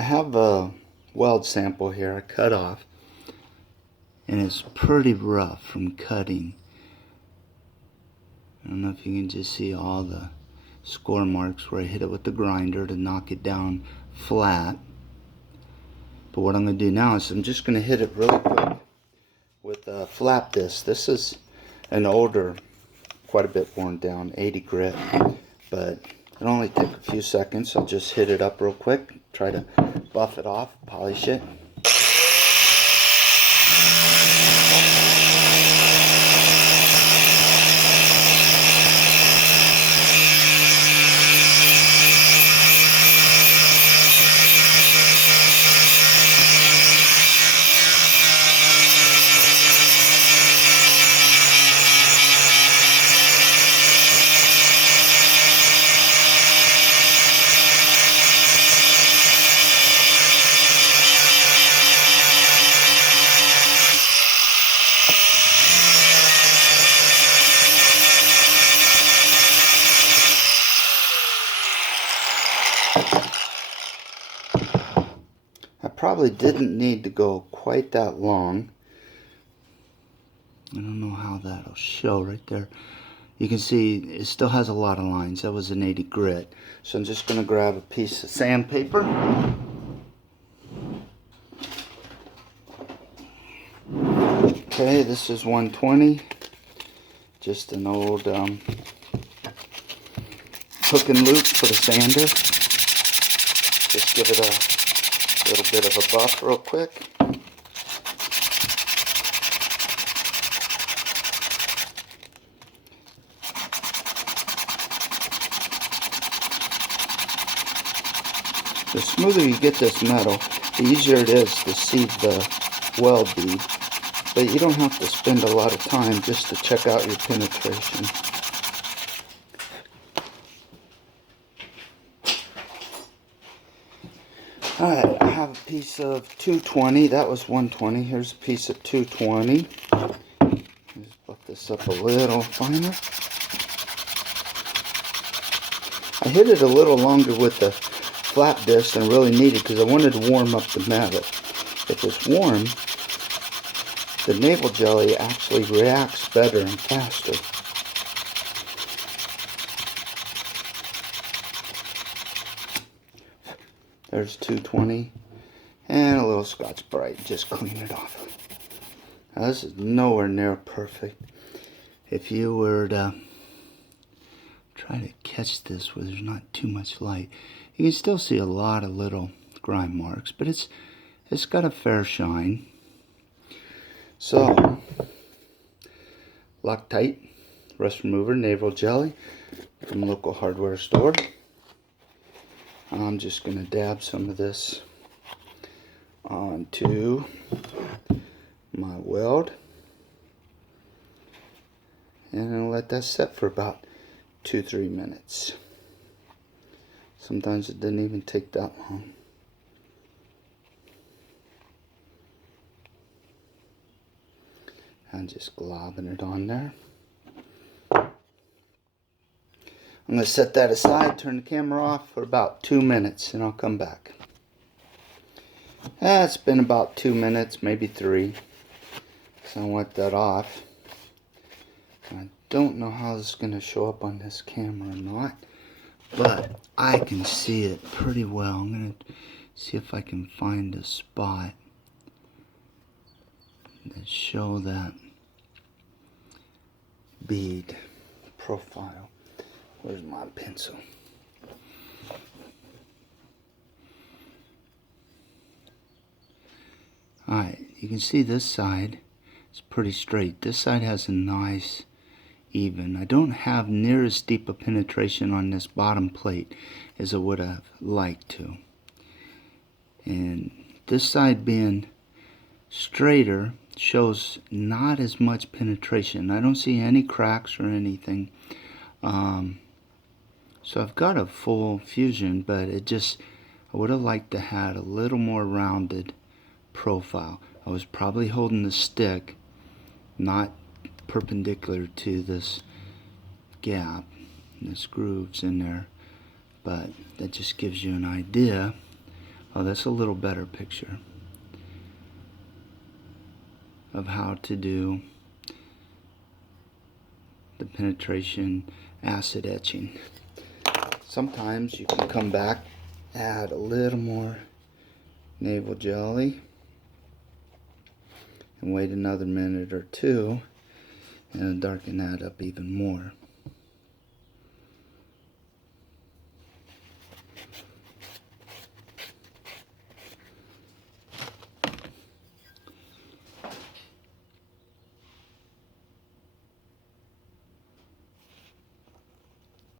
I have a weld sample here I cut off, and it's pretty rough from cutting. I don't know if you can just see all the score marks where I hit it with the grinder to knock it down flat. But what I'm going to do now is I'm just going to hit it really quick with a flap disc. This is an older, quite a bit worn down 80 grit, but it'll only take a few seconds. I'll just hit it up real quick, try to buff it off, polish it. I probably didn't need to go quite that long. I don't know how that'll show right there. You can see it still has a lot of lines. That was an 80 grit. So I'm just going to grab a piece of sandpaper. Okay, this is 120. Just an old hook and loop for the sander. Just give it a little bit of a buff real quick. The smoother you get this metal, the easier it is to see the weld bead. But you don't have to spend a lot of time just to check out your penetration. Alright, I have a piece of 220. That was 120. Here's a piece of 220. Let's buff this up a little finer. I hit it a little longer with the flap disc than really needed because I wanted to warm up the metal. If it's warm, the navel jelly actually reacts better and faster. There's 220 and a little Scotch-Brite, just clean it off. Now this is nowhere near perfect. If you were to try to catch this where there's not too much light, you can still see a lot of little grime marks, but it's got a fair shine. So, Loctite rust remover navel jelly from a local hardware store. I'm just going to dab some of this onto my weld, and I'll let that set for about 2-3 minutes. Sometimes it didn't even take that long. I'm just globbing it on there. I'm going to set that aside, turn the camera off for about 2 minutes, and I'll come back. It's been about 2 minutes, maybe 3. So I want that off. I don't know how this is going to show up on this camera or not, but I can see it pretty well. I'm going to see if I can find a spot that show that bead profile. Where's my pencil? Alright, you can see this side is pretty straight. This side has a nice even. I don't have near as deep a penetration on this bottom plate as I would have liked to. And this side being straighter shows not as much penetration. I don't see any cracks or anything. So I've got a full fusion, but I would have liked to have a little more rounded profile. I was probably holding the stick not perpendicular to this gap. This groove's in there, but that just gives you an idea Oh, that's a little better picture of how to do the penetration acid etching. Sometimes you can come back, add a little more navel jelly, and wait another minute or two, and darken that up even more.